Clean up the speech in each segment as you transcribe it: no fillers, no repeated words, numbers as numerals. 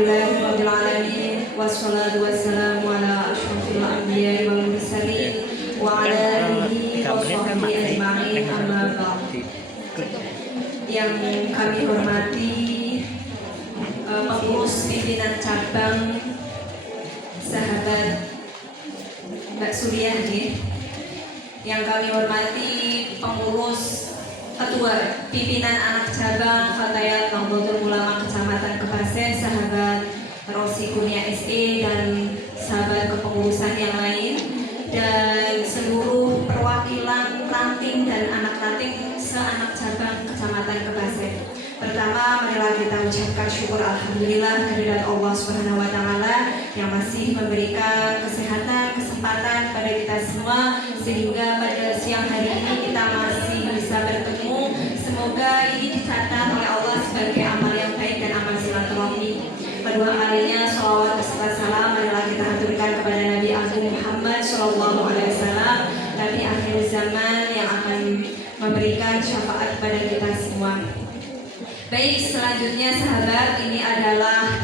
Alhamdulillahirabbil alamin wassalatu wassalamu ala asyrofil anbiya'i wal mursalin wa ala alihi wa sahbihi ajma'in amma ba'd. Yang kami hormati pengurus pimpinan cabang sahabat Mbak Suriah nih. Yang kami hormati pengurus ketua pimpinan anak cabang Fatayat Nahdlatul Ulama Kecamatan Kebasen, sahabat Rosi Kurnia SE dan sahabat kepengurusan yang lain, dan seluruh perwakilan ranting dan anak ranting se-anak cabang Kecamatan Kebasen. Pertama, marilah kita ucapkan syukur alhamdulillah kehadirat Allah Subhanahu wa taala yang masih memberikan kesehatan, kesempatan pada kita semua sehingga pada siang hari ini kita masih bisa bertemu. Semoga ini dicatat oleh Allah sebagai amal yang baik dan amal silaturahmi. Kedua kalinya sholawat beserta salam marilah kita haturkan kepada Nabi Agung Muhammad Shallallahu Alaihi Wasallam, Nabi akhir zaman yang akan memberikan syafaat kepada kita semua. Baik, selanjutnya sahabat, ini adalah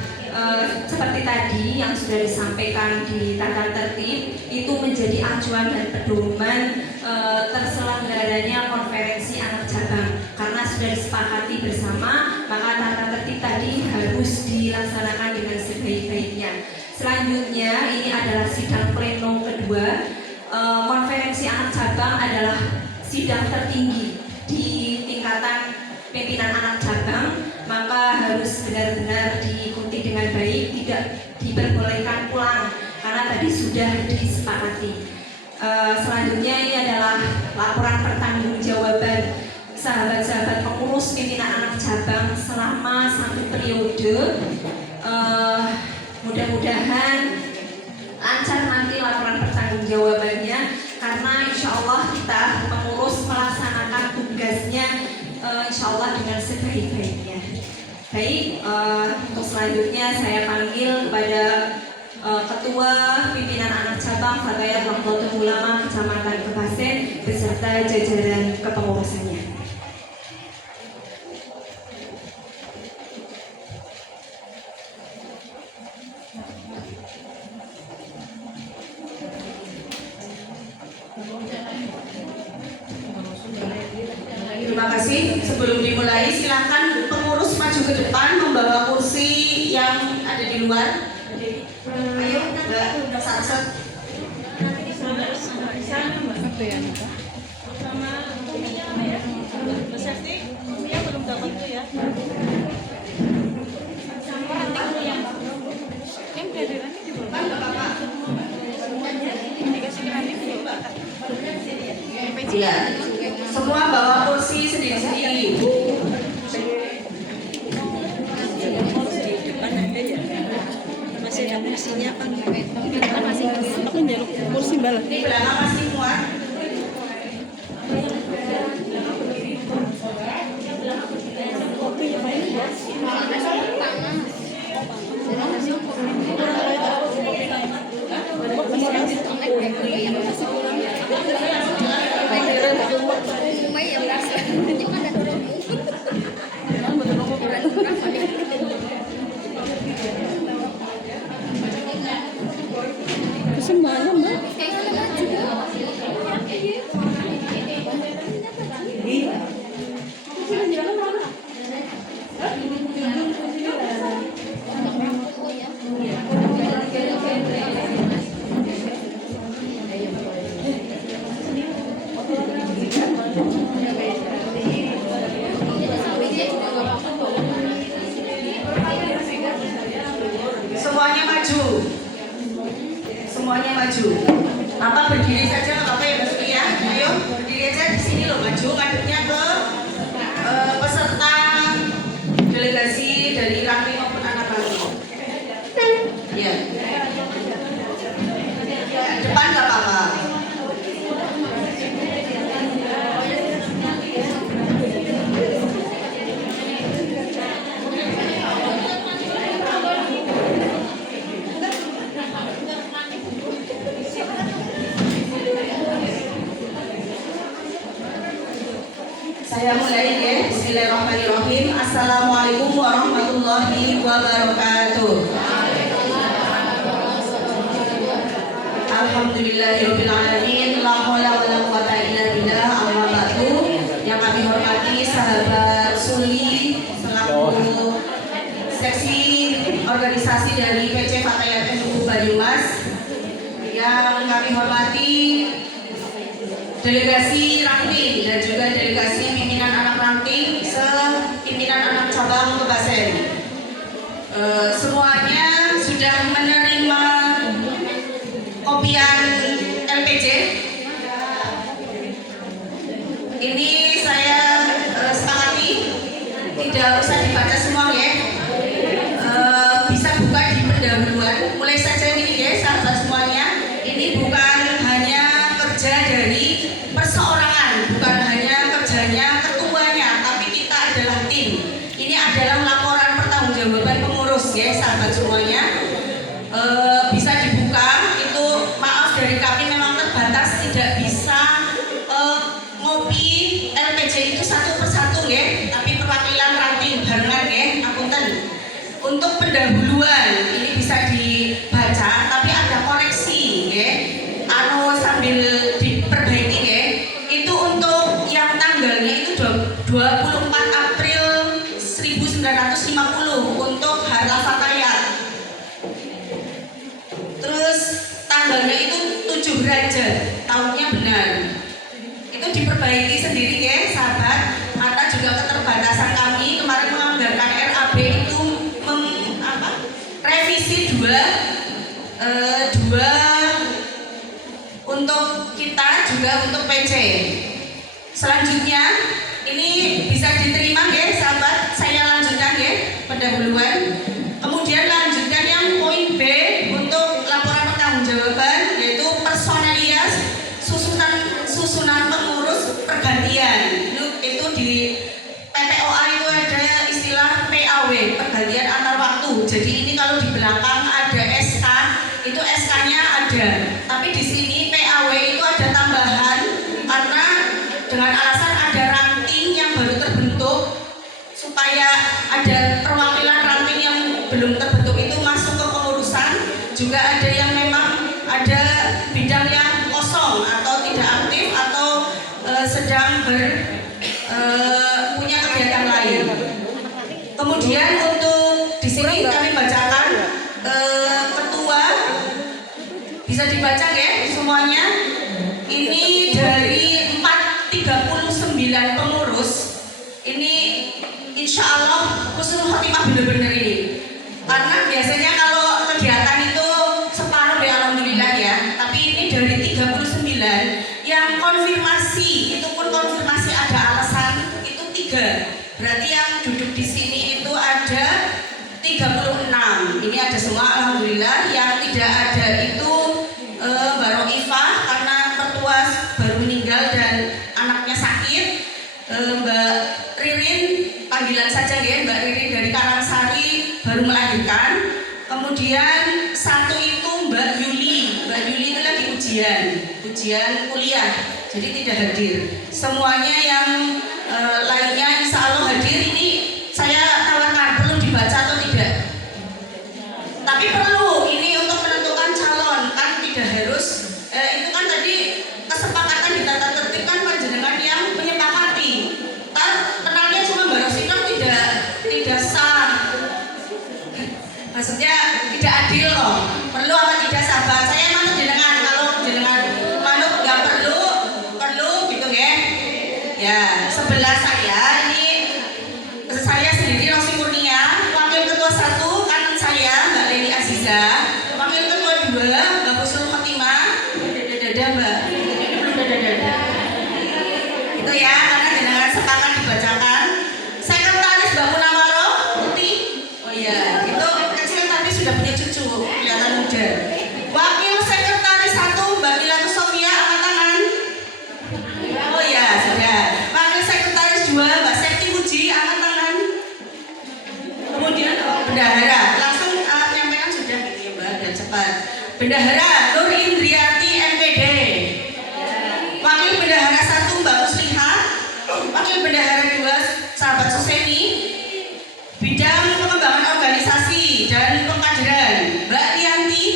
seperti tadi yang sudah disampaikan di tata tertib, itu menjadi acuan dan pedoman terselenggaranya konferensi anak cabang. Karena sudah disepakati bersama, maka tata tertib tadi harus dilaksanakan dengan sebaik-baiknya. Selanjutnya, ini adalah sidang pleno kedua. Konferensi anak cabang adalah sidang tertinggi di tingkatan pimpinan anak cabang, maka harus benar-benar diikuti dengan baik, tidak diperbolehkan pulang karena tadi sudah disepakati. Selanjutnya ini adalah laporan pertanggungjawaban sahabat-sahabat pengurus pimpinan anak cabang selama 1 periode. Mudah-mudahan lancar nanti laporan pertanggungjawabannya, karena insya Allah kita pengurus melaksanakan tugasnya insya Allah dengan sebaik-baiknya. Baik, untuk selanjutnya saya panggil kepada Ketua Pimpinan Anak Cabang Fatayat Nahdlatul Ulama Kecamatan Kebasen beserta jajaran kepengurusannya. Terima kasih. Sebelum dimulai, silakan pengurus maju ke depan membawa kursi yang ada di luar. Ayo, udah satset. Belum dapat tuh ya. Iya, semua bawa kursi sendiri-sendiri. Masih ada kursinya apa enggak? Masih aku nyaruk kursi balik. Di belakang masih muat. Semuanya mbak. Semuanya maju. Semuanya maju. Apa berdiri saja nggak apa-apa ya Mbak Suki ya. Ayo berdiri aja di sini loh, maju ngadepnya ke peserta delegasi dari Rangki maupun anak Rangki. Ya. Depan nggak apa-apa. Saya mulai ya. Bismillahirrahmanirrahim. Assalamualaikum warahmatullahi wabarakatuh. Alhamdulillahirabbil alamin. La haula wala quwata illa billah. Amma ba'du. Yang kami hormati sahabat Suli selaku seksi organisasi dari PC Fatayat NU Banyumas. Yang kami hormati delegasi ranting dan juga delegasi pimpinan anak ranting sepimpinan anak cabang Kebasen. Semuanya sudah menerima kopian LPJ. Ini saya sepakati tidak usah dibaca semua ya. Bisa buka di pendahuluan. Mulai saja ini ya sahabat semuanya. Ini bukan hanya kerja dari perseorangan, bukan hanya kerjanya ketuanya, tapi kita adalah tim. Ini adalah laporan pertanggungjawaban pengurus ya sahabat semuanya. Bisa dibuka. Itu maaf dari kami memang terbatas, tidak bisa ngopi LPJ itu satu persatu ya, tapi perwakilan ranting barengan ya, akunten. Untuk pendahuluan ini bisa dibaca, tapi ada koreksi ya, sambil diperbaiki ya. Itu untuk yang tanggalnya itu 24 April 1950 untuk Harla Fatayat. Terus tanggalnya itu 7 derajat, tahunnya benar. Itu diperbaiki sendiri ya sahabat, karena juga keterbatasan kami kemarin menganggarkan RAB itu revisi dua untuk kita juga untuk PC. Selanjutnya ini bisa diterima ya sahabat, saya lanjutkan ya pendahuluan. Kemudian lanjutkan yang poin B untuk laporan pertanggungjawaban, yaitu personalia susunan pengurus pergantian. Itu di PPOA itu ada istilah PAW, pergantian antar waktu. Jadi ini kalau di belakang ada SK, itu SK-nya ada. Tapi di sini PAW itu ada tambahan karena dengan alasan ada ranting yang baru terbentuk, supaya ada perwakilan ranting yang belum terbentuk itu masuk ke pengurusan. Juga ada yang memang ada bidang yang kosong atau tidak aktif atau sedang punya kegiatan lain. Kemudian untuk di sini kami bacakan ketua, bisa dibaca ya semuanya. Ini dari 39 pengurus. Ini insya Allah husnul khotimah benar-benar ini. Karena biasanya kalau kegiatan itu separuh ya alhamdulillah ya. Tapi ini dari 39 yang konfirmasi, itu pun konfirmasi ada alasan itu 3. Berarti yang duduk di sini itu ada 36. Ini ada semua alhamdulillah. Yang tidak ada itu Mbak Roifah karena mertua baru meninggal dan anaknya sakit. Mbak Ririn, panggilan saja ya, Mbak Ririn dari Karangsari baru melahirkan. Kemudian satu itu Mbak Yuli itu lagi ujian kuliah, jadi tidak hadir. Semuanya yang lainnya insya Allah hadir. Ini saya tawarkan perlu dibaca atau tidak, tapi perlu ini untuk menentukan calon, kan tidak harus itu kan tadi kesepakatan di tata tertib kan panjenengan yang menyepakati. Kenalnya cuma Mbak Rosinah tidak sah, maksudnya tidak adil loh. Perlu apa tidak sahabat? Saya manut jenengan, kalau jenengan manut nggak perlu gitu ya. Ya sebelah saya ini saya sendiri Rosi Kurnia, wakil ketua 1 kan saya Mbak Leni Aziza, wakil ketua 2 Mbak Husnul Khotimah. Dada Mbak, ini belum dada. Itu ya, karena jenengan sepakat dibacakan. Sekretaris Mbak Munawaro Putih. Oh iya, itu kecil tapi sudah punya cucu, kelihatan muda. Wakil sekretaris 1 Mbak Milatu Sofia, angkat tangan. Oh iya, sudah. Wakil sekretaris 2 Mbak Septi Puji, angkat tangan. Kemudian bendahara, langsung menyampaikan sudah gitu ya Mbak, dan cepat. Bendahara Nur Indriati MPD. Wakil bendahara 1 Mbak Muslihat. Wakil bendahara 2 sahabat Suseni. Bidang pengembangan organisasi dan pengkaderan Mbak Rianti,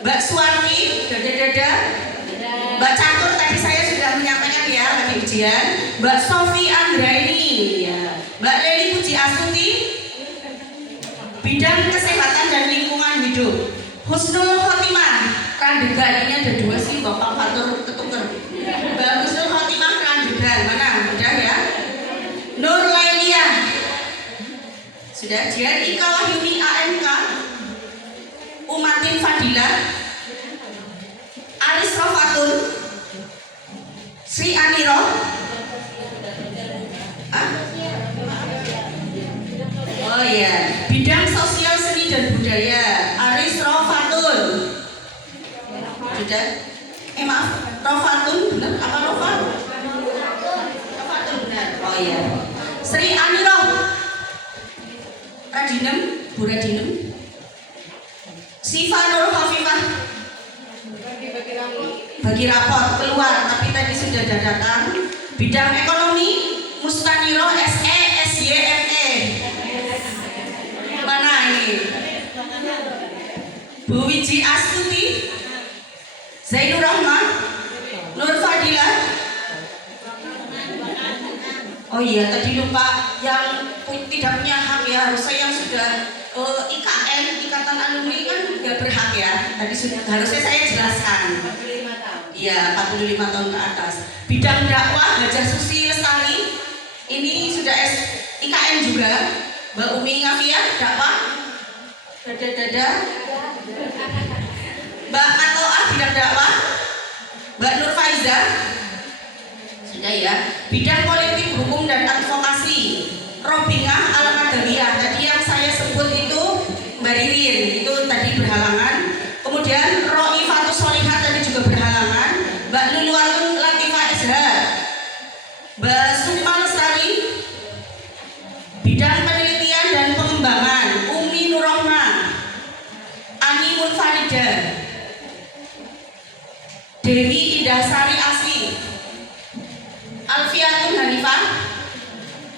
Mbak Suwarti Kemudian Mbak Sofi Anggraini, ya. Mbak Leli Puji Astuti, bidang kesehatan dan lingkungan hidup. Husnul Khotimah, Randegan, ini ada dua sih, Bapak Fatur ketuker. Mbak Husnul Khotimah Randegan, mana? Udah ya. Nur Lailia, sudah. Jian Ika Wahyuni AMK, Umatin Fadilah, Aris Rofatun, Sri Aniro, oh ya, bidang sosial seni dan budaya, Aris Rofatun, sudah. Maaf, Rofatun benar apa Rofatun benar. Oh iya. Sri Aniro, Radinem, Bu Radinem, Siva Nur Hafifah, bagi rapor keluar tapi tadi sudah datang. Bidang ekonomi Mustaniro SE SYME, mana ini? Bu Wiji Astuti, Zainur Rahman, Nur Fadilah. Oh iya, tadi lupa yang tidak punya hak ya, harusnya yang sudah IKN, Ikatan Alumni kan nggak berhak ya. Tadi sudah harusnya saya jelaskan. Iya, 45 tahun ke atas. Bidang dakwah Hajah Susi Lestari, ini sudah IKN juga. Mbak Umi Ngafiyah, dakwah. Dada. Mbak Atoah, bidang dakwah. Mbak Nur Faiza, sudah ya. Bidang politik, hukum dan advokasi, Robingah Al-Madawiyah. Tadi yang saya sebut itu Mbak Ririn, itu tadi berhalangan. Kemudian Roifatus Solihat tadi juga berhalangan. Mbak Luluatun Latifah Izhar, Mbak Sukma Lestari, bidang penelitian dan pengembangan, Umi Nurrohma, Ani Munfarida, Dewi Indah Sari Asri, Alfiatun Hanifah.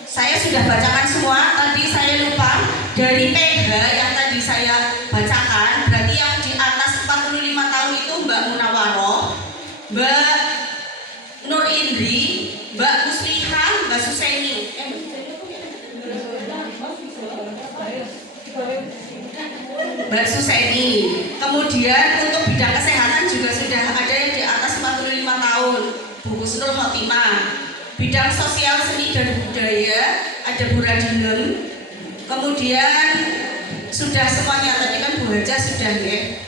Saya sudah bacakan semua, tadi saya lupa. Dari PH yang tadi saya bacakan, berarti yang di atas 45 tahun itu Mbak Munawaroh, Mbak Nur Indri, Mbak Muslihan, Mbak Suseni. Mbak Suseni. Kemudian untuk bidang kesehatan juga sudah ada yang di atas 45 tahun, Bu Husnul Khotimah. Bidang sosial seni dan budaya ada Bu Radinem. Kemudian sudah semuanya, tadi kan Bu Haja sudah ya.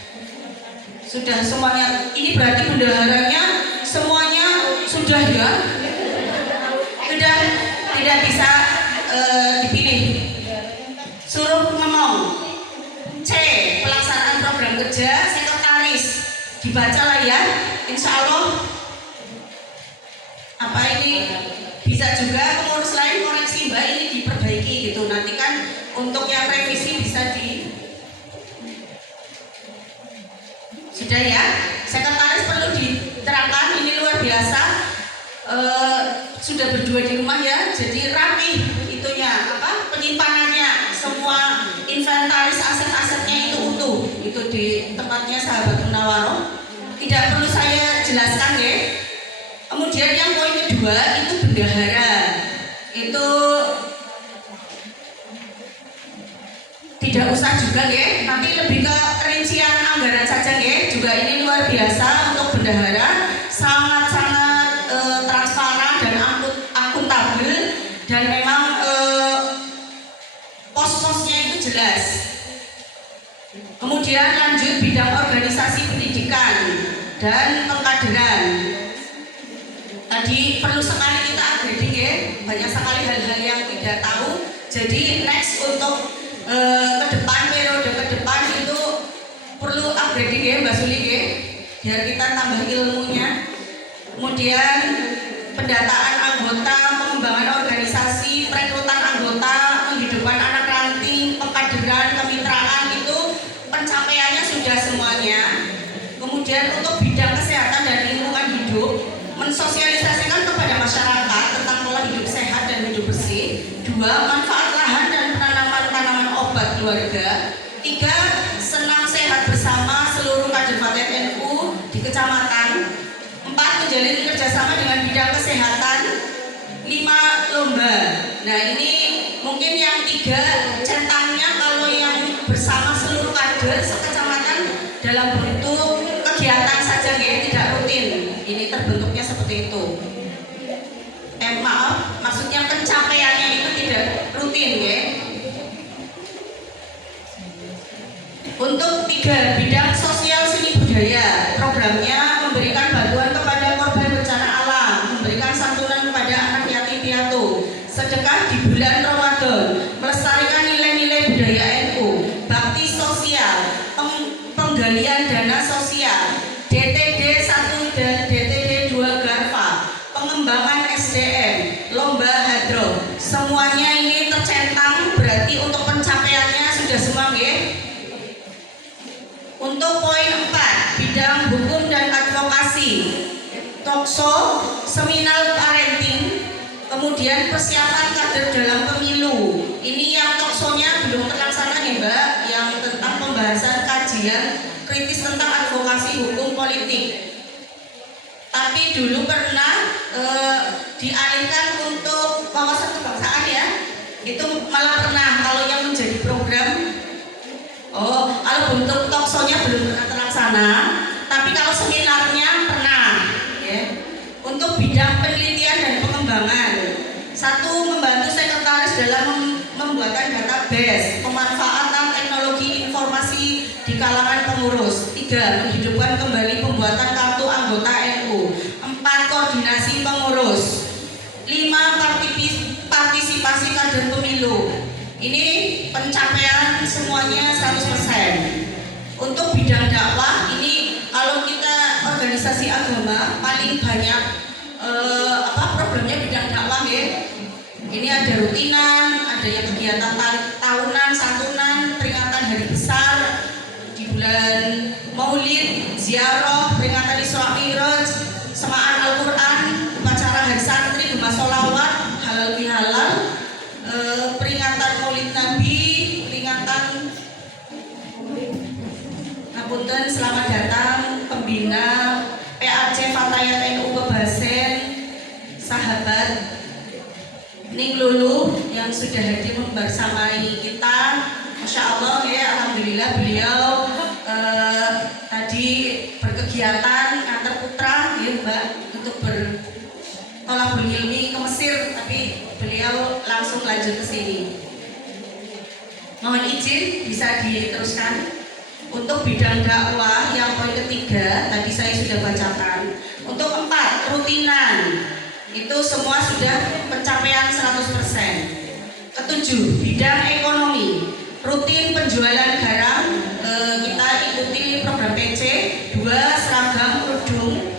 Sudah semuanya. Ini berarti bendaharanya semuanya sudah ya. Sudah tidak bisa dipilih. Suruh ngomong. C. Pelaksanaan program kerja sekretaris. Dibacalah ya. Insya Allah. Apa ini bisa juga pengurus lain koreksi Mbak, ini diperbaiki gitu. Nanti kan untuk yang revisi bisa di sudah ya. Sekretaris perlu diterapkan, ini luar biasa. Sudah berdua di rumah ya, jadi rapi itunya apa penyimpanannya, semua inventaris aset-asetnya itu utuh. Itu di tempatnya sahabat Munawaroh. Tidak perlu saya jelaskan ya. Kemudian yang poin kedua itu bendahara. Itu tidak usah juga ya. Nanti lebih ke rincian anggaran saja ya. Juga ini luar biasa untuk bendahara, sangat-sangat transparan dan akuntabel, dan memang pos-posnya itu jelas. Kemudian lanjut bidang organisasi pendidikan dan pengkaderan. Tadi perlu sekali kita upgrading ya, banyak sekali hal-hal yang tidak tahu. Jadi next untuk ke depan, periode ke depan itu perlu upgrading ya Mbak Suli ya, biar kita tambah ilmunya. Kemudian pendataan anggota, pengembangan organisasi, perekrutan anggota, penghidupan anak ranting, pengkaderan, kemitraan, itu pencapaiannya sudah semuanya. Kemudian untuk bidang kesehatan dan lingkungan hidup, mensosialisasikan kepada masyarakat tentang pola hidup sehat dan hidup bersih. 2. Manfaat lahan dan penanaman tanaman obat keluarga. 3. Senam sehat bersama seluruh kader Fatayat NU di kecamatan. 4. Menjalin kerjasama dengan bidang kesehatan 5 lomba. Nah ini mungkin yang 3 centangnya kalau yang bersama seluruh kader sekecamatan dalam bentuk kegiatan saja ya, tidak rutin. Ini terbentuknya seperti itu. Maaf, maksudnya pencapaiannya itu tidak rutin ya. Untuk 3 bidang sosial seni budaya, programnya memberikan bantuan kepada korban bencana alam, memberikan santunan kepada anak yatim piatu, sedekah di bulan Ramadan, melestarikan nilai-nilai budaya NU, bakti sosial, penggalian dana sosial, DTD 1 dan DTD 2 Garfa, pengembangan SDM, lomba hadroh. Semuanya ini tercentang, berarti untuk pencapaiannya sudah semua ya. Untuk poin 4, bidang hukum dan advokasi, talkshow, seminar parenting, kemudian persiapan kader dalam pemilu. Ini yang talkshow-nya belum terlaksana ya Mbak, yang tentang pembahasan kajian kritis tentang advokasi hukum politik. Tapi dulu pernah dialihkan untuk wawasan kebangsaan ya, itu malah pernah kalau yang menjadi program. Kalau bentuk talkshow-nya belum pernah terlaksana, tapi kalau seminarnya pernah ya. Untuk bidang penelitian dan pengembangan, 1 membantu sekretaris dalam membuatkan database pemanfaatan teknologi informasi di kalangan pengurus. 3 menghidupkan kembali pembuatan kartu anggota NU. 4 koordinasi pengurus. 5 partisipasi kader pemilu. Ini pencapaian semuanya 100%. Untuk bidang dakwah ini kalau kita organisasi agama paling banyak programnya bidang dakwah ya. Ini ada rutinan, ada yang kegiatan tahunan, santunan, peringatan hari besar di bulan Maulid, ziarah, peringatan Isra Mi'raj, semaan Al-Quran, upacara hari santri, gema sholawat, halal bihalal, peringatan Maulid Nabi, peringatan Ngapunten selamat datang, pembina PAC Fatayat NU Bebasen, sahabat Ning Lulu yang sudah hadir membersamai kita. Masya Allah ya, alhamdulillah beliau tadi berkegiatan antar putra ya Mbak untuk bertolabul ilmi ke Mesir, tapi beliau langsung lanjut ke sini. Mohon izin bisa diteruskan. Untuk bidang dakwah yang poin ketiga tadi saya sudah bacakan. Untuk 4 rutinan itu semua sudah pencapaian 100%. Ketujuh bidang ekonomi, rutin penjualan garam, kita ikuti program PC. 2 seragam kerudung,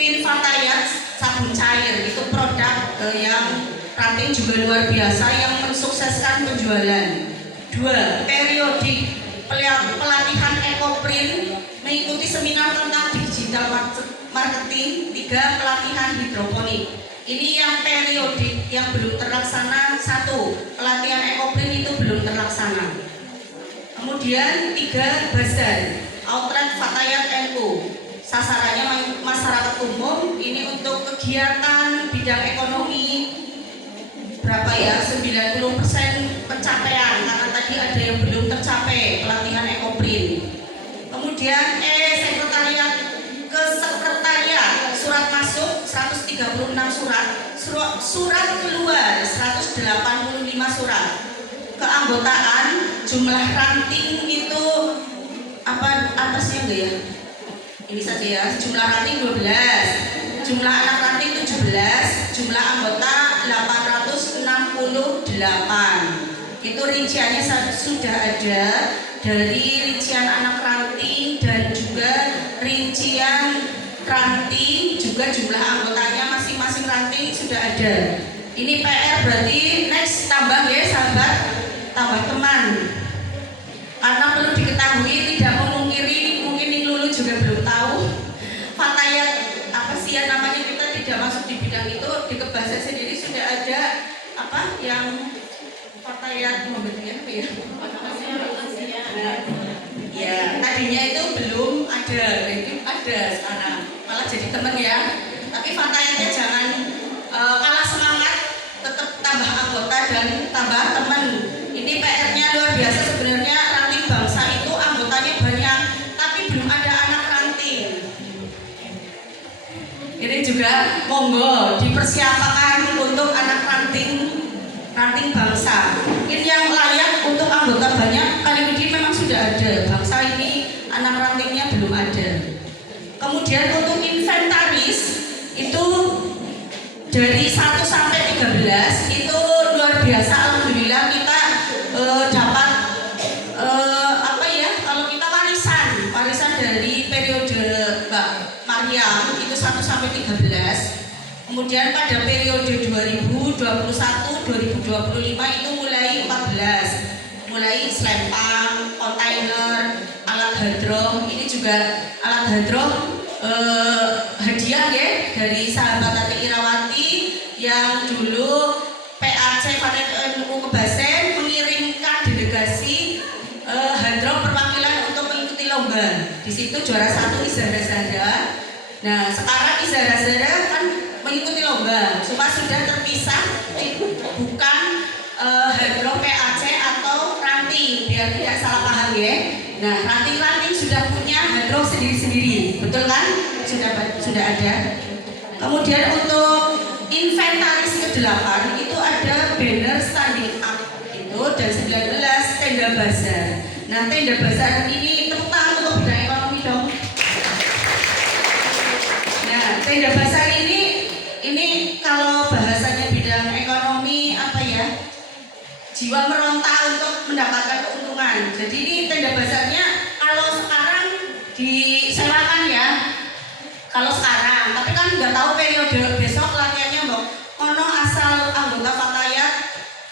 pin Fatayat sabun cair, itu produk yang ranting juga luar biasa yang mensukseskan penjualan. 2 periodik pelatihan ekoprint, mengikuti seminar tentang digital marketing. 3 pelatihan hidroponik. Ini yang periodik yang belum terlaksana. 1 pelatihan ekoprint itu belum terlaksana. Kemudian 3 bazar outlet Fatayat NU, sasarannya masyarakat umum. Ini untuk kegiatan bidang ekonomi berapa ya, 90% pencapaian karena tadi ada yang belum tercapai pelatihan ekoprint. Kemudian sekretariat ke sekretariat, surat masuk 136 surat keluar 185 surat. Keanggotaan jumlah ranting itu apa atasnya enggak ya? Ini saja ya, jumlah ranting 12, jumlah anak ranting 17, jumlah anggota 868. Itu rinciannya sudah ada, dari rincian anak ranting dan juga rincian ranting, juga jumlah anggotanya masing-masing ranting sudah ada. Ini PR berarti next tambah ya sahabat, tambah teman. Karena perlu diketahui, tidak memungkiri, mungkin Ning Lulu juga belum tahu Fatayat apa sih ya namanya, kita tidak masuk di bidang itu. Di Kebasan sendiri sudah ada apa yang Fatayat membentuknya apa ya? Ya, tadinya itu belum ada, itu ada sekarang. Malah jadi teman ya. Tapi Fatayatnya jangan kalah anggota dan tambah teman. Ini PR-nya luar biasa sebenarnya. Ranting bangsa itu anggotanya banyak, tapi belum ada anak ranting. Ini juga monggo dipersiapkan untuk anak ranting bangsa. Ini yang layak untuk anggota banyak. Kali ini memang sudah ada. Bangsa ini anak rantingnya belum ada. Kemudian untuk inventaris itu dari 1 sampai 13 itu luar biasa. Alhamdulillah kita dapat apa ya, kalau kita warisan dari periode Mbak Mariam itu 1 sampai 13. Kemudian pada periode 2021-2025 itu mulai 14, mulai selempang, kontainer, alat hadroh. Ini juga alat hadroh hadiah ya dari sahabat Tati Irawati yang dulu PAC Panet NU Kebasen mengirimkan delegasi hadroh perwakilan untuk mengikuti lomba. Di situ juara 1 Izara Zara. Nah sekarang Izara Zara kan mengikuti lomba, cuma sudah terpisah, bukan hadroh PAC atau ranting, biar tidak salah paham ya. Nah ranting-ranting sudah punya hadroh sendiri-sendiri, betul kan? Sudah ada. Kemudian untuk inventaris ke-8 itu ada banner standing up itu, dan 19 tenda bazar. Nah tenda bazar ini tepuk tangan untuk bidang ekonomi dong. Nah tenda bazar ini kalau bahasanya bidang ekonomi apa ya, jiwa meronta untuk mendapatkan keuntungan. Jadi ini tenda bazarnya kalau sekarang disewakan ya, kalau sekarang, tapi kan nggak tahu periode besok latihannya mbak. Ono asal anggota Fatayat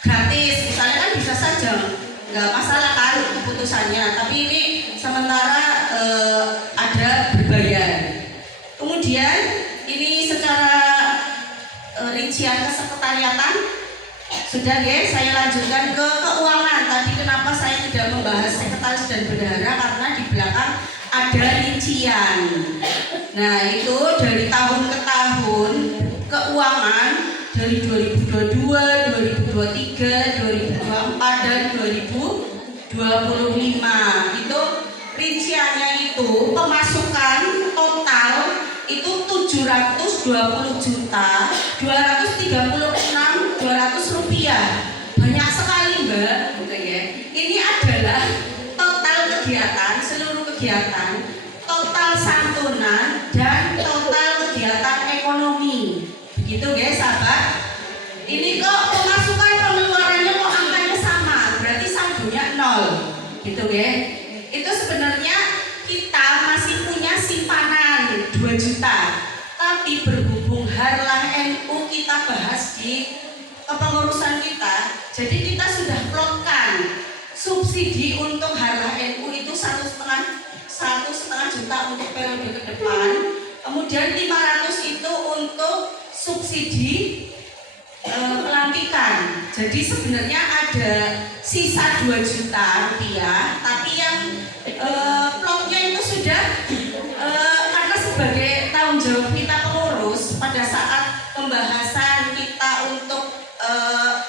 gratis, misalnya kan bisa saja, nggak masalah kan keputusannya. Tapi ini sementara ada berbayar. Kemudian ini secara rincian kesekretariatan sudah ya, saya lanjutkan ke keuangan. Tadi kenapa saya tidak membahas sekretaris dan bendahara, karena di belakang ada rincian. Nah itu dari tahun ke tahun keuangan dari 2022, 2023, 2024 dan 2025 itu rinciannya itu pemasukan total itu 720.236.200 rupiah. Banyak sekali mbak, gitu ya. Ini adalah total kegiatan, seluruh kegiatan, total santunan dan total kegiatan ekonomi. Begitu ya sahabat. Ini kok pemasukan pengeluarannya kok angkanya sama, berarti saldonya 0. Gitu ya. Itu sebenarnya kita masih punya simpanan 2 juta. Tapi berhubung Harlah NU kita bahas di kepengurusan kita, jadi kita sudah plotkan subsidi untuk Harlah NU itu 1,5 juta untuk periode ke depan. Kemudian 500 itu untuk subsidi pelantikan. Jadi sebenarnya ada sisa 2 juta rupiah, tapi yang plotnya itu sudah karena sebagai tanggung jawab kita pengurus pada saat pembahasan kita untuk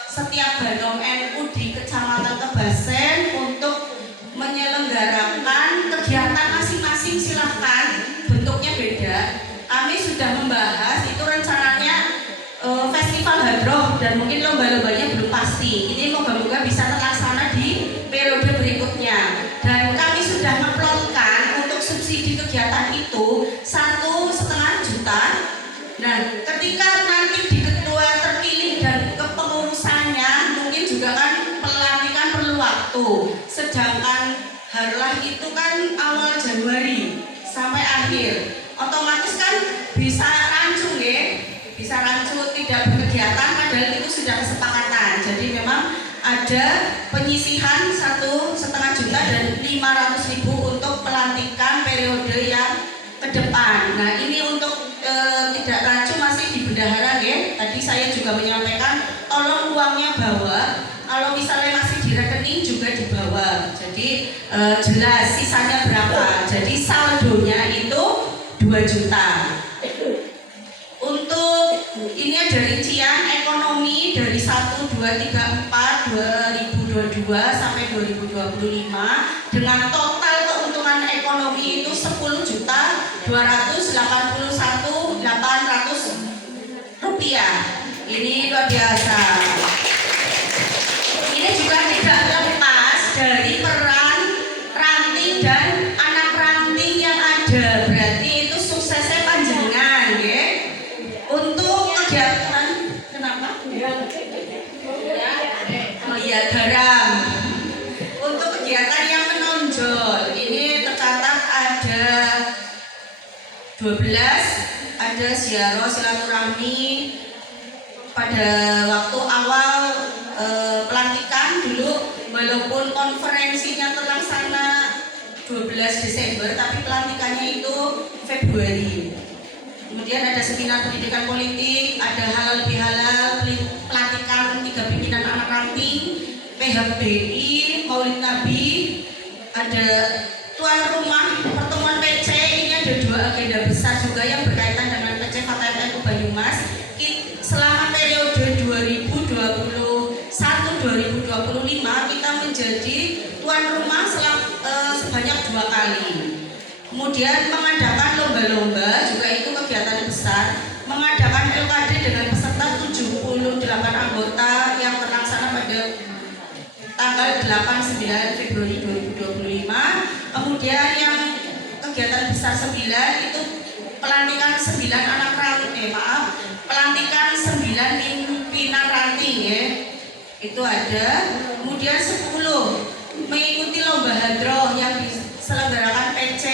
setiap Banom NU di Kecamatan Kebasen untuk menyelenggarakan kegiatan masing-masing, silahkan bentuknya beda. Kami sudah membahas itu rencananya festival hadroh dan mungkin lomba-lombanya belum pasti. Ini moga-moga bisa terlaksana di periode berikutnya. Dan kami sudah memplotkan untuk subsidi kegiatan itu 1,5 juta. Nah, ketika nanti di ketua terpilih dan kepengurusannya mungkin juga kan pelantikan perlu waktu. Sedangkan Harlah itu kan awal Januari sampai akhir. Otomatis kan bisa rancu ya. Bisa rancu tidak berkegiatan, padahal itu sudah kesepakatan. Jadi memang ada penyisihan 1,5 juta dan 500.000 untuk pelantikan periode yang ke depan. Nah ini untuk tidak rancu masih di bendahara ya. Tadi saya juga menyampaikan tolong uangnya bawa. Kalau misalnya masih di rekening juga dibawa. Jadi jelas sisanya berapa. Jadi saldonya itu 2 juta. Untuk ini ada rincian ekonomi dari 1, 2, 3, sampai 2025 dengan total keuntungan ekonomi itu 10.281.800 rupiah. Ini luar biasa. Ini juga tidak lepas dari peran ranting dan anak ranting yang ada. Berarti itu suksesnya panjenengan, ya. Untuk kegiatan kenapa? Oh iya, garam. Untuk kegiatan yang menonjol ini tercatat ada 12, ada ziarah silaturahmi pada waktu awal pelantikan dulu, walaupun konferensinya terlaksana 12 Desember tapi pelantikannya itu Februari. Kemudian ada seminar pendidikan politik, ada halal bihalal, pelantikan 3 pimpinan anak ranting, PHBI, Maulid Nabi, ada tuan rumah pertemuan PC. Ini ada 2 agenda besar juga yang berkaitan dengan PC Fatayat NU Banyumas. Selama periode 2021-2025 kita menjadi tuan rumah sebanyak 2 kali. Kemudian mengadakan lomba-lomba, juga itu kegiatan besar. Mengadakan LKD dengan peserta 78 anggota yang terlaksana pada tanggal 8-9 Februari 2025. Kemudian yang kegiatan besar 9 itu pelantikan 9 anak ranting, pelantikan 9 pimpinan ranting, ya. Itu ada. Kemudian 10 mengikuti lomba hadroh yang diselenggarakan PC.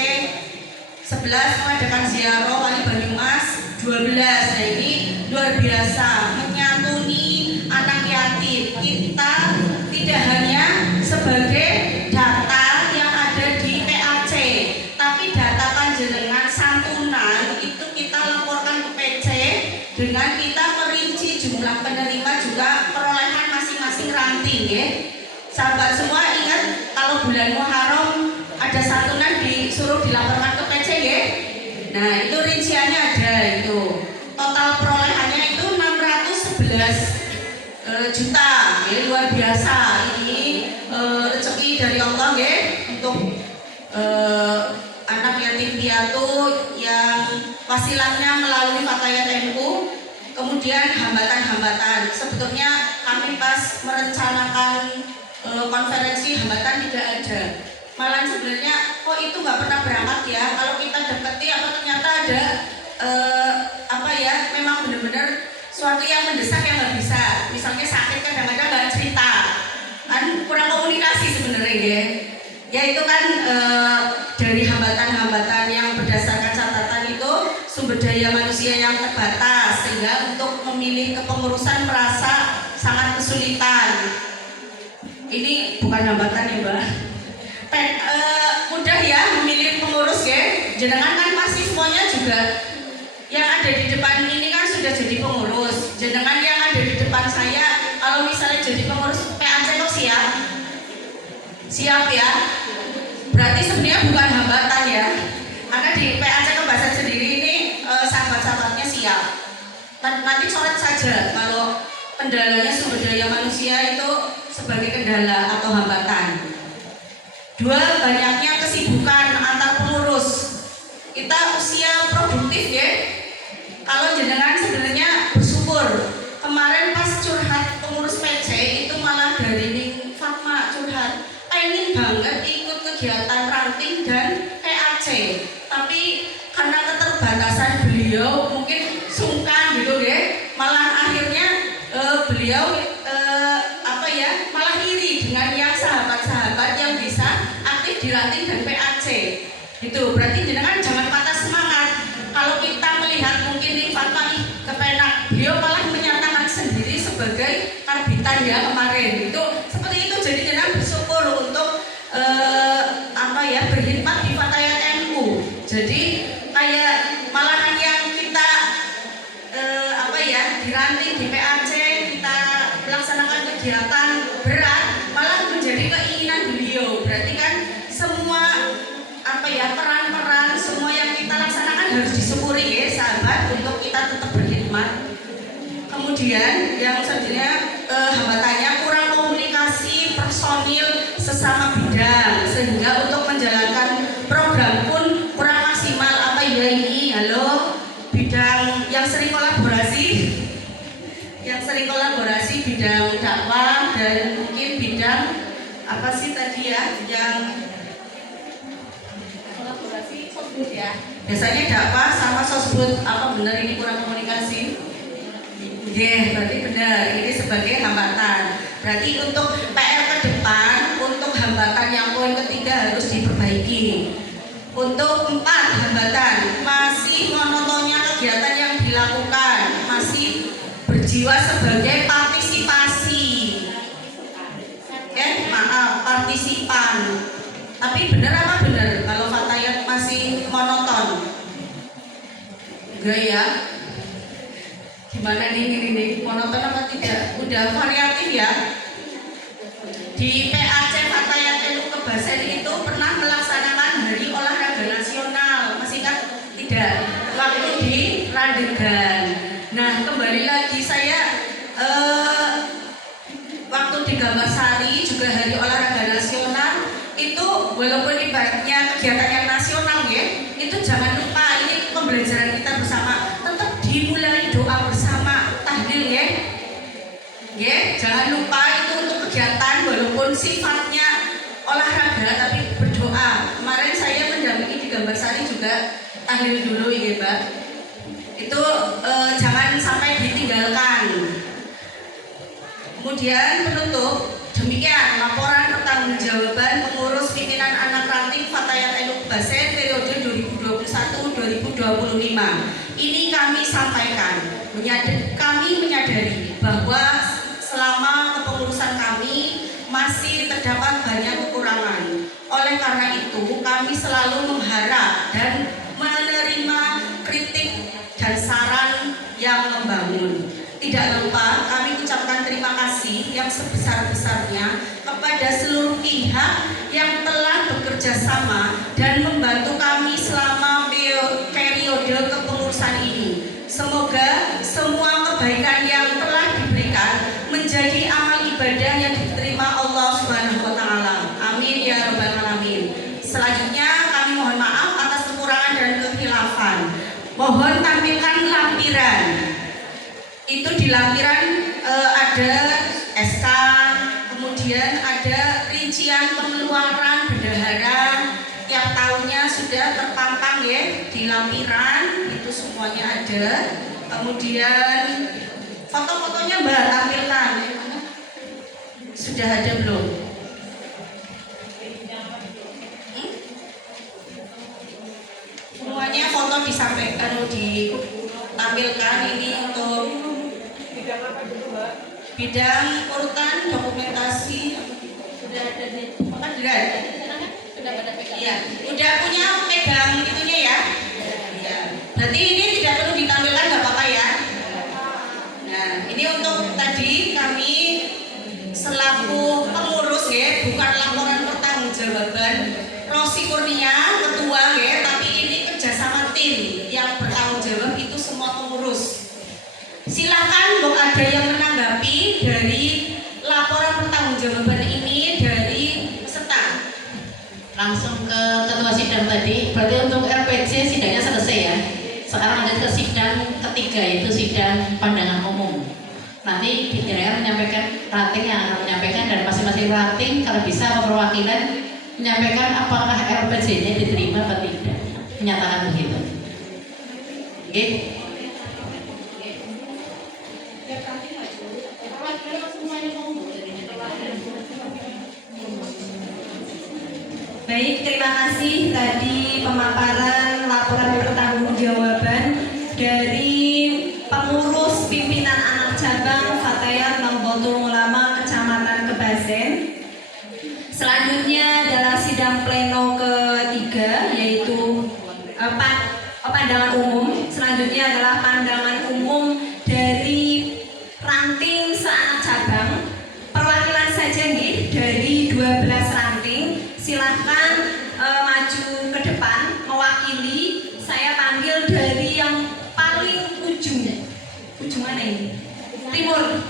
11 mengadakan ziarah Wali Banyumas. 12, nah ini luar biasa, menyantuni anak yatim. Kita tidak hanya sebagai data yang ada di PAC, tapi data panjenengan santunan itu kita laporkan ke PC dengan kita merinci jumlah penerima juga perolehan masing-masing ranting, ya. Sahabat semua ingat kalau bulan Muharram ada santunan disuruh dilaporkan ke PC, ya. Nah itu rinciannya ada, itu total perolehannya itu 611 juta, ya, luar biasa. Ini rezeki dari Allah, ya, untuk anak yatim piatu yang wasilahnya melalui Fatayat NU. Kemudian hambatan-hambatan, sebetulnya kami pas merencanakan konferensi hambatan tidak ada. Malah sebenarnya kok itu nggak pernah berangkat, ya. Kalau kita deketi apa ternyata ada memang benar-benar suatu yang mendesak yang nggak bisa. Misalnya sakit kadang-kadang nggak cerita, kan kurang komunikasi sebenarnya, ya. Ya itu kan dari hambatan-hambatan yang berdasarkan catatan itu sumber daya manusia yang terbatas, sehingga untuk memilih kepengurusan merasa sangat kesulitan. Ini bukan hambatan, ya, Mbak. Mudah ya memilih pengurus, ya. Jenengan kan pasti semuanya juga yang ada di depan ini kan sudah jadi pengurus. Jenengan yang ada di depan saya kalau misalnya jadi pengurus PAC kok siap? Siap, ya. Berarti sebenarnya bukan hambatan, ya. Karena di PAC Kebasan sendiri ini sahabat-sahabatnya siap. Nanti coret saja kalau kendalanya sumber daya manusia itu sebagai kendala atau hambatan. 2, banyaknya kesibukan antar pengurus. Kita usia produktif, ya. Kalau jenengan sebenarnya bersyukur. Kemarin pas curhat pengurus PC itu malah dari Ning Fatma curhat, pengen banget ikut kegiatan ranting dan PAC, tapi karena keterbatasan beliau mungkin sungkan gitu, ya. Malah akhirnya beliau malah iri dengan yang sahabat-sahabat yang bisa aktif di ranting dan PAC. Itu berarti jenengan jangan patah semangat. Kalau kita melihat mungkin Ning Fatma kepenak, beliau malah menyatakan sendiri sebagai karbitan, ya, kemarin. Itu seperti itu. Jadi jenengan bersyukur untuk berkhidmat di Fatayat NU. Jadi kayak malahan yang kita di ranting di PAC kita melaksanakan kegiatan berat malah menjadi keinginan beliau. Berarti kan semua peran-peran semua yang kita laksanakan harus disyukuri, ya, sahabat, untuk kita tetap berkhidmat. Kemudian yang selanjutnya hambatannya kurang komunikasi personil sesama bidang, sehingga untuk menjalankan program pun kurang maksimal. Apa ya ini? Halo, bidang yang sering kolaborasi bidang dakwah dan mungkin bidang apa sih tadi ya, yang kolaborasi sosbud ya. Biasanya dakwah sama sosbud, apa benar ini kurang komunikasi? Berarti benar, ini sebagai hambatan. Berarti untuk PR ke depan, untuk hambatan yang poin ketiga harus diperbaiki. Untuk 4 hambatan, masih monotonnya kegiatan yang dilakukan, masih berjiwa sebagai partisipasi. Partisipan. Tapi benar apa benar kalau Fatayat masih monoton? Enggak ya? Gimana nih ini monoton apa tidak? Udah variatif ya. Di PAC Fatayat Elu Kebasen itu pernah melaksanakan hari olahraga nasional, masih kan? Tidak. Waktu di Randegan. Nah, kembali lagi saya waktu di Gambarsari juga hari olahraga nasional itu, walaupun ibaratnya kegiatan yang nasional ya, itu jangan lupa ini pembelajaran kita bersama, tetap dimulai doa bersama, tahlil ya. Jangan lupa itu untuk kegiatan walaupun sifatnya olahraga tapi berdoa. Kemarin saya mendampingi di Gambarsari juga tahlil dulu ya Mbak. Itu jangan sampai ditinggalkan. Kemudian penutup, demikian laporan pertanggungjawaban pengurus pimpinan anak ranting Fatayat Elu Kebasen periode 2021-2025. Ini kami sampaikan, kami menyadari bahwa selama kepengurusan kami masih terdapat banyak kekurangan. Oleh karena itu, kami selalu mengharap dan menerima kritik dan saran yang membangun. Tidak lupa kami ucapkan terima kasih yang sebesar-besarnya kepada seluruh pihak yang telah bekerja sama dan membantu kami selama periode kepengurusan ini. Semoga semua kebaikan yang telah diberikan menjadi amal ibadah yang diterima Allah Subhanahu wa taala. Amin ya rabbal alamin. Selanjutnya kami mohon maaf atas kekurangan dan kekhilafan. Mohon tampilkan lampiran. Itu di lampiran ada SK, kemudian ada rincian pengeluaran bendahara tiap tahunnya sudah terpampang ya di lampiran, itu semuanya ada. Kemudian foto-fotonya Mbak tampilkan, sudah ada belum? Semuanya foto disampaikan, ditampilkan. Ini untuk bidang urutan dokumentasi sudah ada di ya, udah punya pegang itunya ya. Ya. Berarti ini tidak perlu ditampilkan, nggak apa-apa ya. Nah, ini untuk tadi kami selaku pengurus ya, bukan laporan pertanggungjawaban Rosi Kurnia ketua ya, tapi ini kerjasama tim yang bertanggung jawab itu semua pengurus. Silakan Bung, ada yang menanggapi dari laporan pertanggungjawaban ini dari peserta. Langsung ke ketua sidang tadi. Berarti untuk RPC sidangnya selesai ya. Sekarang lanjut ke sidang ketiga, yaitu sidang pandangan umum. Nanti pimpinan menyampaikan ranting yang akan menyampaikan, dan masing-masing ranting kalau bisa perwakilan menyampaikan apakah RPC-nya diterima atau tidak. Menyatakan begitu. Oke. Baik, terima kasih tadi pemaparan laporan pertanggungjawaban dari pengurus pimpinan anak cabang Fatayat Nahdlatul Ulama Kecamatan Kebasen. Selanjutnya adalah sidang pleno ketiga, yaitu pandangan umum. Selanjutnya adalah pandangan umum dari ranting seanak cabang. Perwakilan saja nih dari 12 ranting. Silahkan maju ke depan mewakili. Saya panggil dari yang paling ujung mana ini? Timur.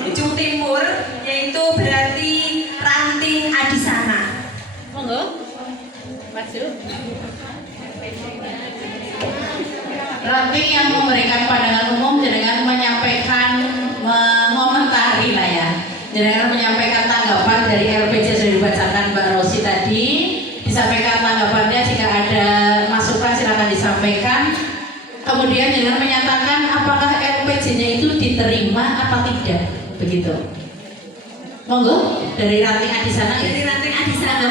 Ujung timur, yaitu berarti ranting Adi Monggo. Maju. Ranting yang memberikan pandangan umum dengan menyampaikan mengomentari lah ya. Dengan menyampaikan tanggapan dari LPJ yang sudah dibacakan Mbak Rosi tadi, disampaikan tanggapannya, jika ada masukan silakan disampaikan. Kemudian dengan menyatakan apakah LPJ-nya itu diterima apa tidak, begitu. Monggo dari ranting Adisana. Dari ranting Adisana.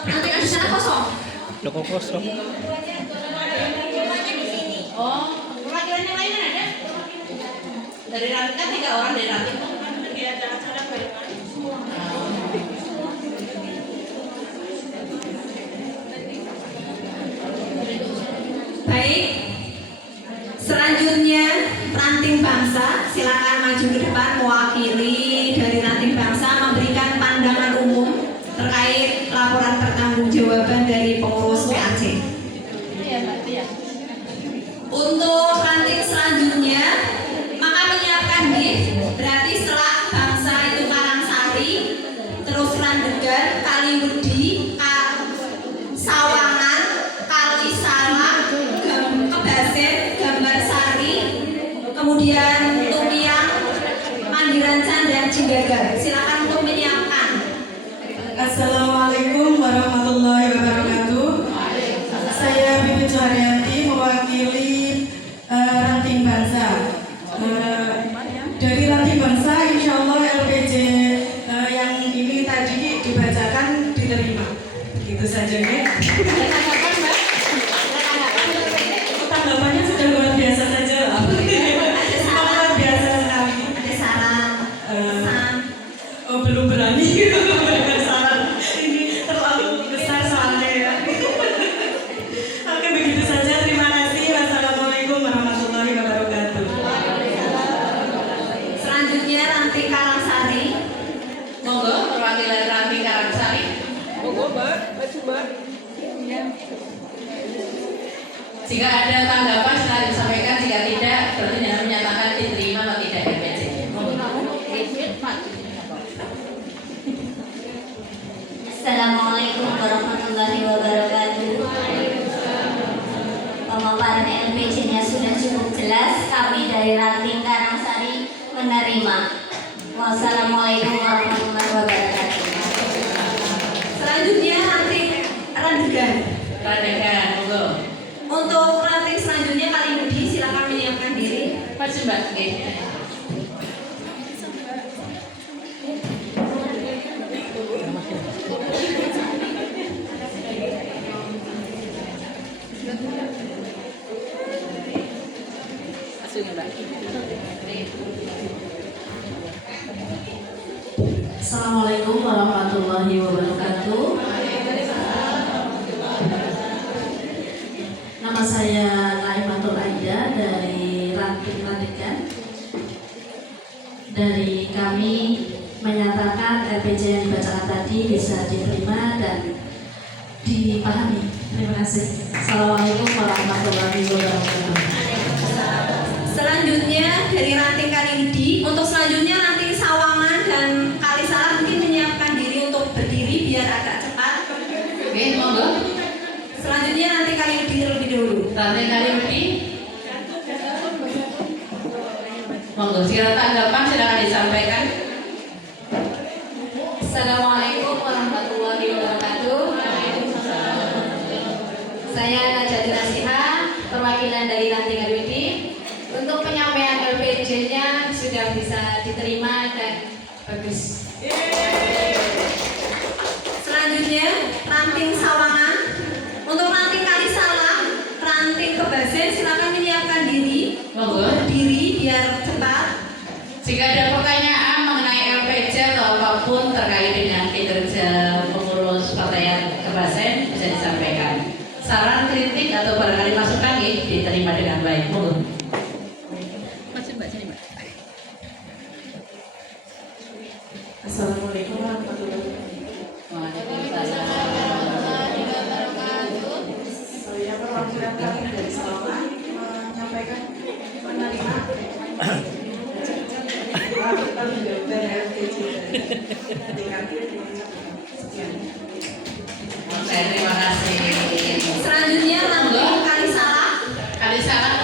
Ranting Adisana kosong. Loh kok kosong? Oh, perwakilan yang lain ada? Dari ranting kan 3 orang dari ranting. Baik. Selanjutnya ranting bangsa, silakan maju ke depan mewakili dari ranting bangsa memberikan pandangan umum terkait laporan pertanggungjawaban dari pengurus PAC. Iya, Mbak. Iya. Untuk ranting selanjutnya, maka menyiapkan lift, berarti setelah bangsa itu Karangsari, terus Randegan, Kaliwedi, Sawangan, Kalisalam, Kebasen, Gambarsari, kemudian Tumiang, Mandirancan dan Cibaga. Silakan untuk menyiapkan. Assalamualaikum warahmatullahi wabarakatuh. Saya Bibi Suharyanti mewakili ranting bangsa. Dari ranting bangsa, insya Allah LPJ yang ini tadi dibacakan diterima. Gitu saja ya. Tanggapannya sudah luar biasa saja lah. Luar biasa sekali. Ada saran, pesan. Oh, belum berani. Berikan saran. Ini terlalu besar soalnya ya. Oke, begitu saja. Terima kasih. Wassalamualaikum warahmatullahi wabarakatuh. Selanjutnya ranting Karangsari. Monggo perwakilan ranting Karangsari. Monggo, Mbak. Maju, Mbak. Jika ada tanggapan silakan disampaikan, jika tidak berarti dengan menyatakan diterima atau tidak LPJ. Assalamualaikum warahmatullahi wabarakatuh. Pemaparan LPJ-nya sudah cukup jelas. Kami dari ranting Karangsari menerima. Wassalamualaikum warahmatullahi wabarakatuh. Selanjutnya ranting Randegan. Randegan, monggo. Untuk ranting selanjutnya Kaliwedi, silakan menyiapkan diri. Maju, Mbak. Oke. Assalamualaikum warahmatullahi wabarakatuh. Nama saya Naimatul Aida dari ranting Randegan. Dari kami menyatakan LPJ yang dibacakan tadi bisa diterima dan dipahami. Terima kasih. Assalamualaikum warahmatullahi wabarakatuh. Selanjutnya dari ranting Kaliwedi. Untuk selanjutnya ranting Sawangan dan Kalisalam mungkin menyiapkan diri untuk berdiri biar agak cepat. Oke, monggo. Selanjutnya ranting Kaliwedi terlebih dahulu. Ranting Kaliwedi. Monggo, jika ada tanggapan silakan disampaikan. Assalamualaikum warahmatullahi wabarakatuh. Saya Najati Nasiha, perwakilan dari ranting Kaliwedi. Untuk penyampaian LPJ-nya sudah bisa diterima dan bagus. Selanjutnya ranting Sawangan. Untuk ranting Kalisalam, ranting Kebasen, silakan menyiapkan diri. Monggo. Berdiri biar cepat. Jika ada pertanyaan mengenai LPJ atau apapun terkait dengan kinerja pengurus Partai Kebasen bisa disampaikan. Saran, kritik atau barangkali masukan diterima dengan baik. Monggo. Assalamualaikum warahmatullahi wabarakatuh. Saya perwakilan kami dari Sawangan menyampaikan menerima jawaban LPJ dari kami. Sekian. Terima kasih. Selanjutnya ranting Kalisalak. Kalisalak.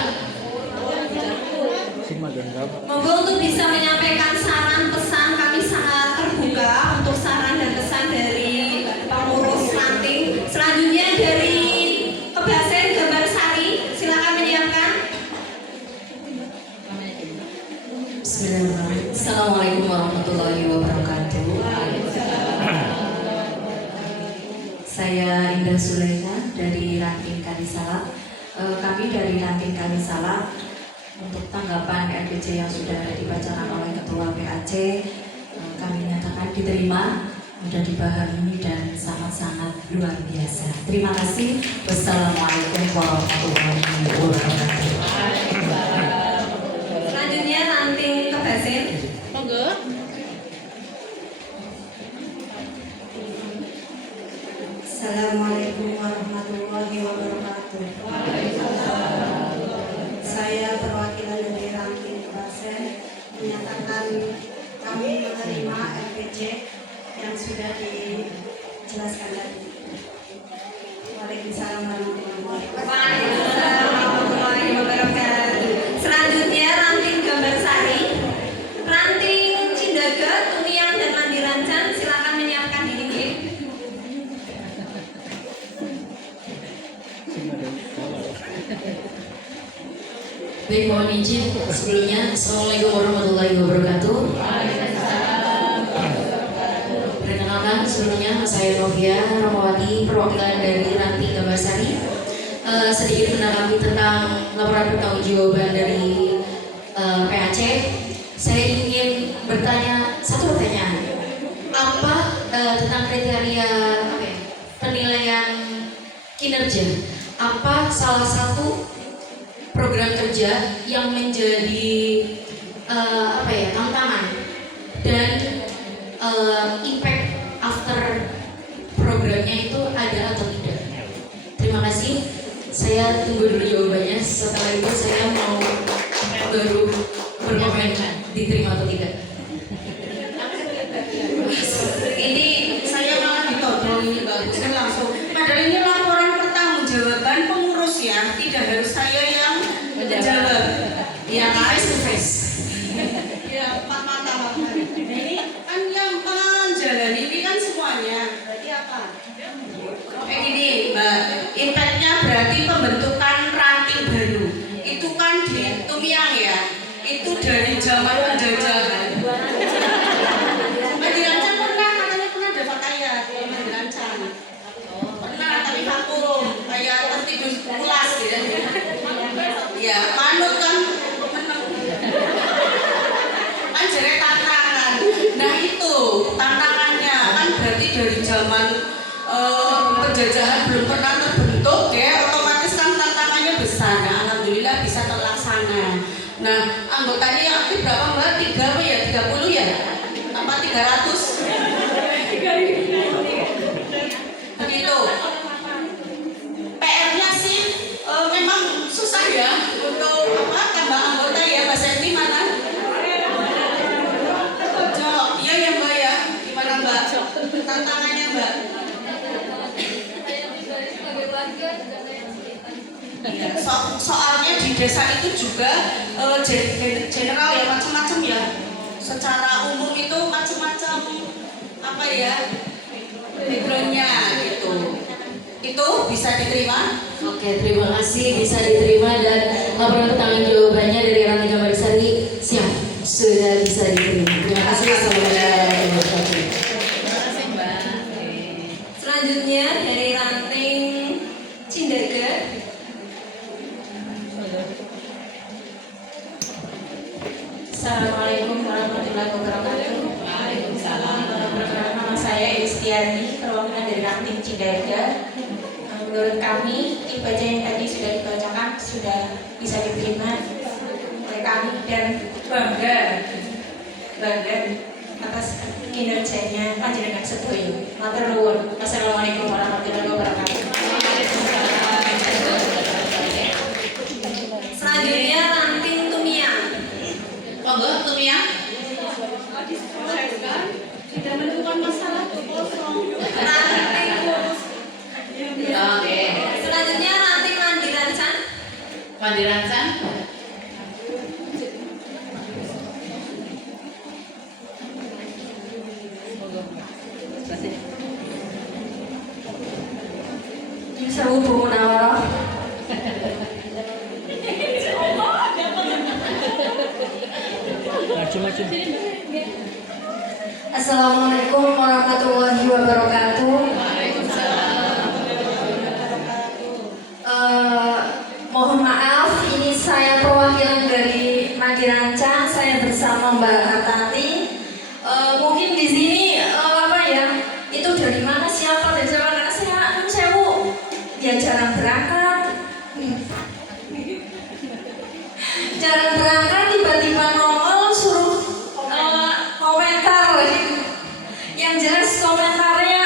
Monggo untuk bisa menyampaikan saran pesan, kami sangat terbuka untuk saran dan pesan dari pengurus ranting. Selanjutnya dari Kebasen Gambarsari, silakan menyiapkan. Bismillahirrahmanirrahim. Assalamualaikum warahmatullahi wabarakatuh. Saya Indah Sulaika dari Ranting Kalisalak. Kami dari Ranting Kalisalak untuk tanggapan RPJ yang sudah dibacakan oleh Ketua PAC, kami nyatakan diterima, mudah dipahami dan sangat-sangat luar biasa. Terima kasih. Wassalamualaikum warahmatullahi wabarakatuh. Selanjutnya ranting Kebasen. Monggo. Assalamualaikum warahmatullahi wabarakatuh. Saya perwakilan dari Ranting Kebasen menyatakan kami menerima RPJ yang sudah dijelaskan tadi. Waalaikumsalam warahmatullahi wabarakatuh. Waalaikumsalam warahmatullahi wabarakatuh. Selanjutnya ranting Gambarsari, ranting Cindaga, Tumiang dan Mandirancan, silakan menyiapkan diri. Baik, mohon izin sebelumnya. Assalamualaikum warahmatullahi wabarakatuh. Perkenalkan sebelumnya, saya Novia Ramawati, perwakilan dari Ranting Gambarsari. Sedikit menanggapi tentang laporan pertanggungjawaban dari PAC. Saya ingin bertanya satu pertanyaan. Apa tentang kriteria penilaian kinerja? Apa salah satu program kerja yang menjadi tantangan dan impact after programnya itu ada atau tidak? Terima kasih. Saya tunggu dulu jawabannya. Setelah itu saya mau baru berkomentar diterima atau tidak. Ini saya malah ditodong, ini bagus kan langsung. Padahal ini laporan pertanggungjawaban pengurus ya, tidak harus saya yang menjawab. Ya, Face to face. ya empat mata. Ini kan yang menjalani ini kan semuanya. Berarti apa? Ini Mbak, impactnya berarti pembentukan ranting baru. Itu kan di Tumiang ya. Itu dari zaman penjajahan. Mandirancan pernah, katanya pernah ada Fataya di Mandirancan. Pernah, tapi vakum, kayak tertidur pulas gitu. Ya, manut kan meneng. Kan jadi tantangan. Nah itu tantangannya kan berarti dari zaman penjajahan belum pernah terbentuk ya, otomatis kan tantangannya besar. Nah, alhamdulillah bisa terlaksana. Nah, anggotanya yang aktif berapa Mbak? 3 apa ya? 30 ya? Apa 300? Begitu. PR-nya sih memang susah ya untuk tambah anggota ya. Mbak Senti mana? Iya ya Mbak ya. Gimana Mbak? Tantangannya Mbak? Ya, soalnya di desa itu juga general ya, macam-macam ya. Secara umum itu macam-macam backgroundnya gitu. Itu bisa diterima? Oke, terima kasih, bisa diterima dan laporan pertanggungjawabannya dari Ranting Gambarsari siap, sudah bisa diterima. Terima kasih. Assalamualaikum warahmatullahi wabarakatuh. Selanjutnya dari ranting Cindaga. Assalamualaikum warahmatullahi wabarakatuh. Waalaikumsalam. Nama saya Istiani, perwakilan dari Ranting Cindaga. Menurut kami, IPJ yang tadi sudah dibacakan sudah bisa diterima oleh kami dan bangga atas kinerjanya panjenengan sedoyo. Matur nuwun. Wassalamualaikum warahmatullahi wabarakatuh. Selanjutnya ranting Tumiang. Monggo Tumiang. Tidak menemukan masalah kosong. Ranting Pandirancang. Sewu Bu Munawarah. Assalamualaikum warahmatullahi wabarakatuh. Mohon maaf, ini saya perwakilan dari Madirancang. Saya bersama Mbak Hatati. Mungkin di sini apa ya? Itu dari mana siapa dari siapa? Karena saya sewu, ya jarang berangkat. Jarang berangkat tiba-tiba nongol suruh komentar. Yang jelas komentarnya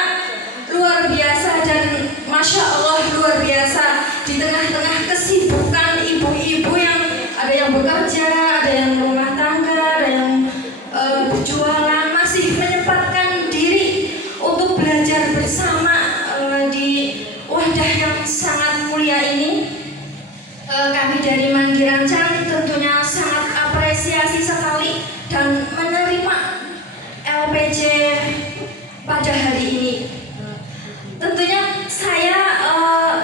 luar biasa dan masya Allah luar biasa. Di tengah-tengah kesibukan ibu-ibu yang ada yang bekerja, ada yang rumah tangga, ada yang berjualan, masih menyempatkan diri untuk belajar bersama di wadah yang sangat mulia ini. Kami dari Madirancang tentunya sangat apresiasi sekali dan menerima LPJ pada hari ini. Tentunya saya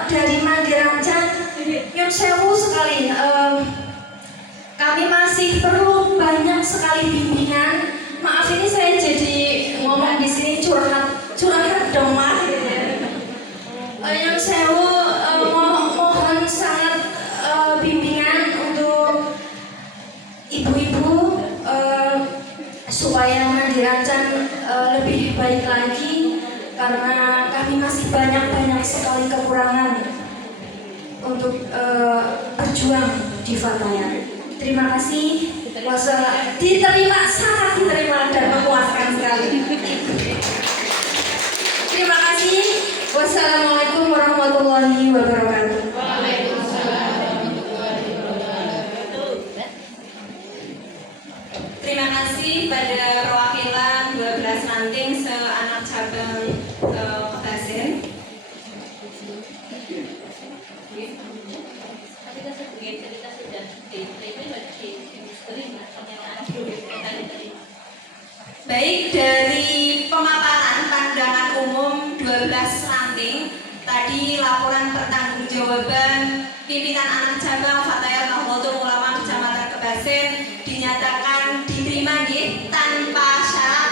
dari Madirancang nyun sewu sekali. Kami masih perlu banyak sekali bimbingan. Maaf ini saya jadi ngomong di sini curhat dong Mas. Nyun sewu mohon sangat bimbingan untuk ibu-ibu supaya Madirancang lebih baik lagi karena kami masih banyak sekali kekurangan untuk berjuang di Fatayat. Terima kasih. Diterima, sangat diterima dan memuaskan sekali. Terima kasih. Wassalamualaikum warahmatullahi wabarakatuh. Terima kasih pada perwakilan 12 ranting se-anak cabang Kebasen. Baik, dari pemaparan pandangan umum 12 ranting tadi laporan pertanggungjawaban pimpinan anak cabang Fatayat Nahdlatul Ulama Kecamatan Kebasen dinyatakan diterima nggih tanpa syarat.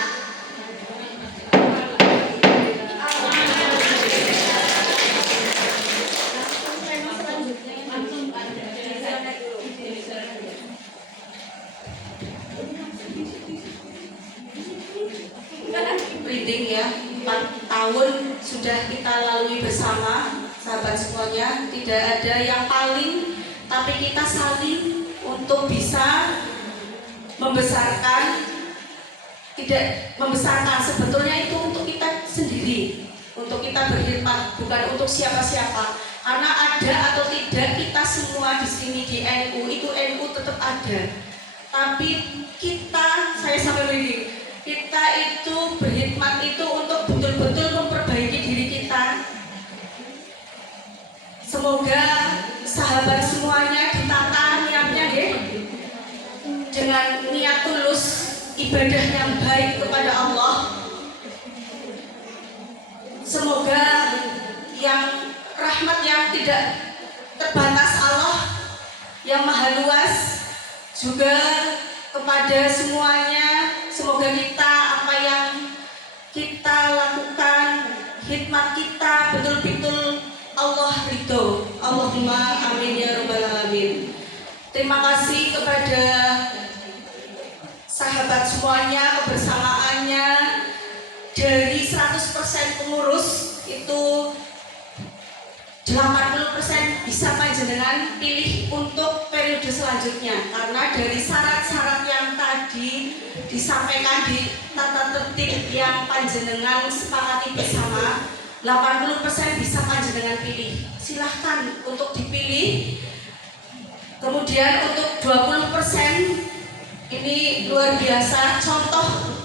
Reading ya, 4 tahun sudah kita lalui bersama sahabat semuanya. Tidak ada yang paling, tapi kita saling untuk bisa membesarkan. Tidak membesarkan, sebetulnya itu untuk kita sendiri, untuk kita berkhidmat, bukan untuk siapa-siapa. Karena ada atau tidak kita semua di sini di NU, itu NU tetap ada. Tapi kita, saya sampai reading, kita itu berkhidmat itu untuk betul-betul memperbaiki diri kita. Semoga sahabat semuanya ditata niatnya deh, dengan niat tulus, ibadah yang baik kepada Allah. Semoga yang rahmat yang tidak terbatas Allah yang maha luas juga kepada semuanya. Semoga kita apa yang kita lakukan, khidmat kita betul-betul Allah ridho. Allahumma amin ya rabbal alamin. Terima kasih kepada sahabat semuanya, kebersamaannya. Dari 100% pengurus itu 80% bisa panjenengan pilih untuk periode selanjutnya, karena dari syarat-syarat yang tadi disampaikan di tata tertib yang panjenengan sepakati bersama, 80% bisa panjenengan pilih. Silahkan untuk dipilih. Kemudian untuk 20% ini luar biasa, contoh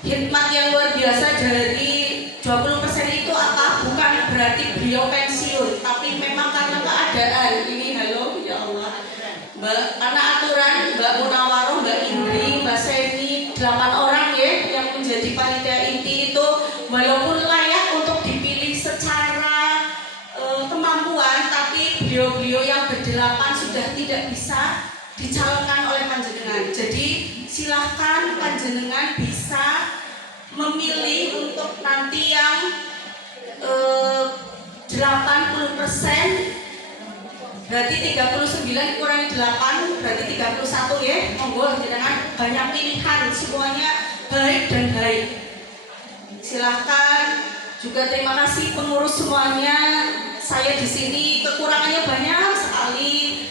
khidmat yang luar biasa. Dari 20% itu apa? Bukan berarti beliau pensiun, tapi memang karena keadaan ini, halo ya Allah, beliau-beliau yang berdelapan sudah tidak bisa dicalonkan oleh panjenengan. Jadi silahkan panjenengan bisa memilih untuk nanti yang 80%, berarti 39 kurangi 8 berarti 31 ya. Monggo jenengan banyak pilihan, semuanya baik dan baik. Silahkan. Juga terima kasih pengurus semuanya. Saya di sini kekurangannya banyak sekali,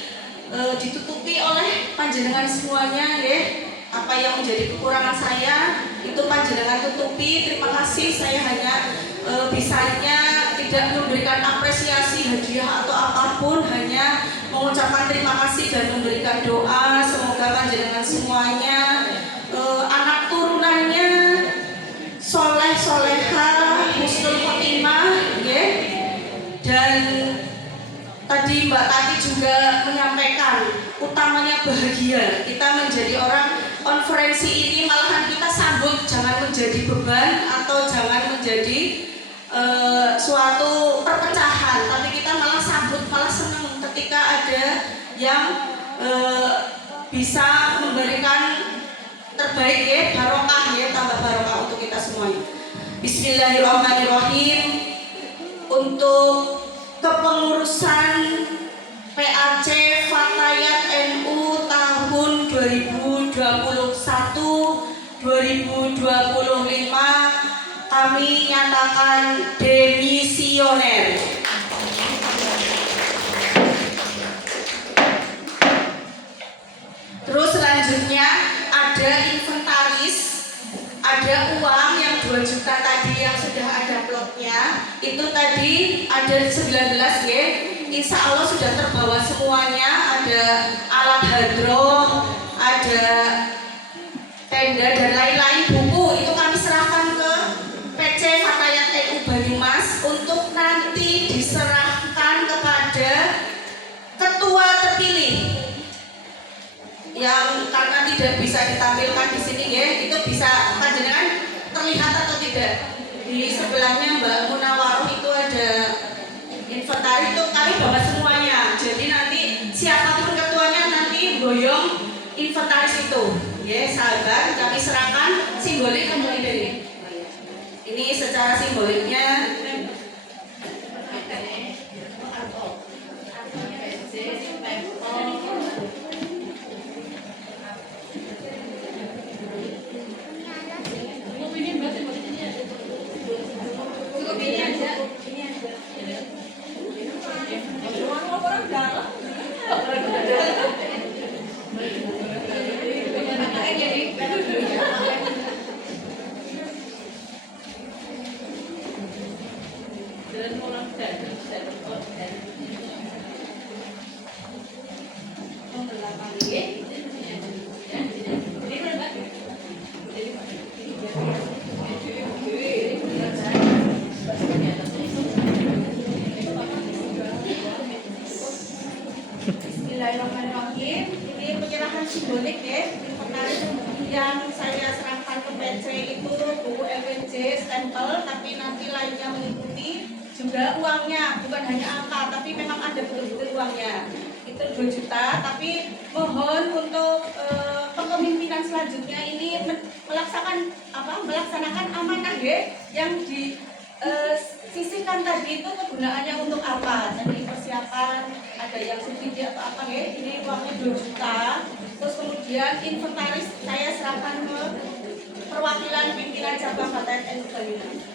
ditutupi oleh panjenengan semuanya ya. Apa yang menjadi kekurangan saya itu panjenengan tutupi. Terima kasih. Saya hanya bisanya tidak memberikan apresiasi, hadiah atau apapun, hanya mengucapkan terima kasih dan memberikan doa. Semoga panjenengan semuanya anak turunannya soleh soleha, husnul khotimah, ya. Dan tadi Mbak Tati juga menyampaikan utamanya bahagia. Kita menjadi orang konferensi ini malahan kita sambut, jangan menjadi beban atau jangan menjadi suatu perpecahan, tapi kita malah sambut, malah senang ketika ada yang bisa memberikan terbaik ya, barokah ya, tambah barokah untuk kita semuanya. Bismillahirrahmanirrahim. Untuk kepengurusan PAC Fatayat NU tahun 2021-2025 kami nyatakan demisioner. Terus selanjutnya ada inventaris, ada uang yang 2 juta tadi yang sudah ada plotnya, itu tadi ada 19 ya. Insya Allah sudah terbawa semuanya, ada alat hadro, ada tenda dan lain-lain, buku itu kami serahkan ke PC Fatayat NU Banyumas untuk nanti diserahkan kepada ketua terpilih yang karena tidak bisa ditampilkan di sini ya, itu bisa panjenengan terlihat atau tidak. Di sebelahnya Mbak Munawaroh itu ada inventaris, itu kami bawa semuanya. Jadi nanti siapapun ketuanya nanti boyong inventaris itu. Ya, sahabat, kami serahkan simbolik kembali dari. Ini secara simboliknya Bismillahirrahmanirrahim. Ini penyerahan simbolik ya, inventaris yang saya serahkan ke PC itu buku LPJ, stempel, tapi nanti lainnya mengikuti juga uangnya, bukan hanya angka, tapi memang ada betul-betul uangnya. Itu 2 juta, tapi mohon untuk kepemimpinan selanjutnya ini melaksanakan amanah ya, yang di sisihkan tadi itu kegunaannya untuk apa? Jadi persiapan, ada yang subsidi atau apa ya? Ini uangnya 2 juta. Terus kemudian inventaris saya serahkan ke perwakilan pimpinan cabang Fatayat NU Banyumas.